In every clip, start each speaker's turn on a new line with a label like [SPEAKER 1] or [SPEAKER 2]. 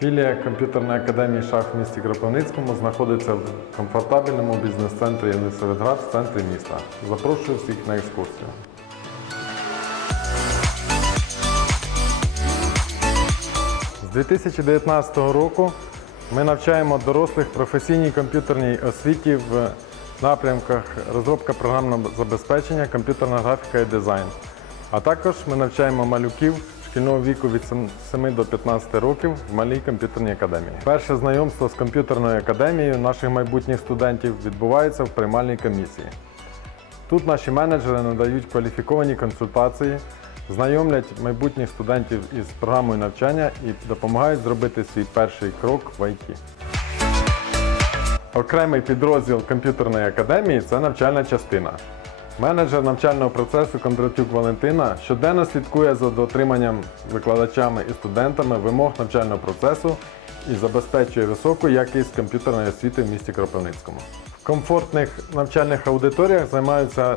[SPEAKER 1] Філія комп'ютерної академії шах в місті Кропивницькому знаходиться в комфортабельному бізнес-центрі Єлисаветград в центрі міста. Запрошую всіх на екскурсію. З 2019 року ми навчаємо дорослих професійній комп'ютерній освіті в напрямках розробка програмного забезпечення, комп'ютерна графіка і дизайн. А також ми навчаємо малюків шкільного віку від 7 до 15 років в малій комп'ютерній академії. Перше знайомство з комп'ютерною академією наших майбутніх студентів відбувається в приймальній комісії. Тут наші менеджери надають кваліфіковані консультації, знайомлять майбутніх студентів із програмою навчання і допомагають зробити свій перший крок в ІТ. Окремий підрозділ комп'ютерної академії це навчальна частина. Менеджер навчального процесу Кондратюк Валентина щоденно слідкує за дотриманням викладачами і студентами вимог навчального процесу і забезпечує високу якість комп'ютерної освіти в місті Кропивницькому. В комфортних навчальних аудиторіях займаються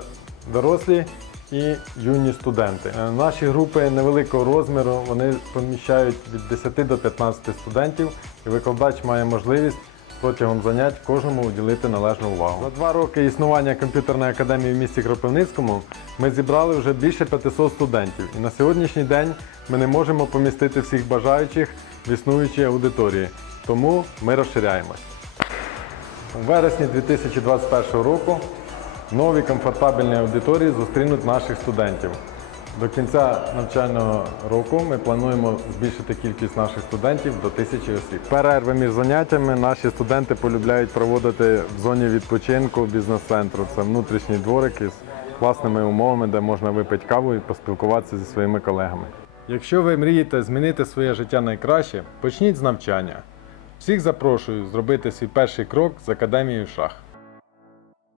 [SPEAKER 1] дорослі і юні студенти. Е, Наші групи невеликого розміру вони поміщають від 10 до 15 студентів, і викладач має можливість протягом занять кожному уділити належну увагу. За два роки існування комп'ютерної академії в місті Кропивницькому ми зібрали вже більше 500 студентів, і на сьогоднішній день ми не можемо помістити всіх бажаючих в існуючій аудиторії, тому ми розширяємось. У вересні 2021 року нові комфортабельні аудиторії зустрінуть наших студентів. До кінця навчального року ми плануємо збільшити кількість наших студентів до тисячі осіб. Перерви між заняттями наші студенти полюбляють проводити в зоні відпочинку бізнес-центру. Це внутрішній дворик із класними умовами, де можна випити каву і поспілкуватися зі своїми колегами. Якщо ви мрієте змінити своє життя найкраще, почніть з навчання. Всіх запрошую зробити свій перший крок з академією шах.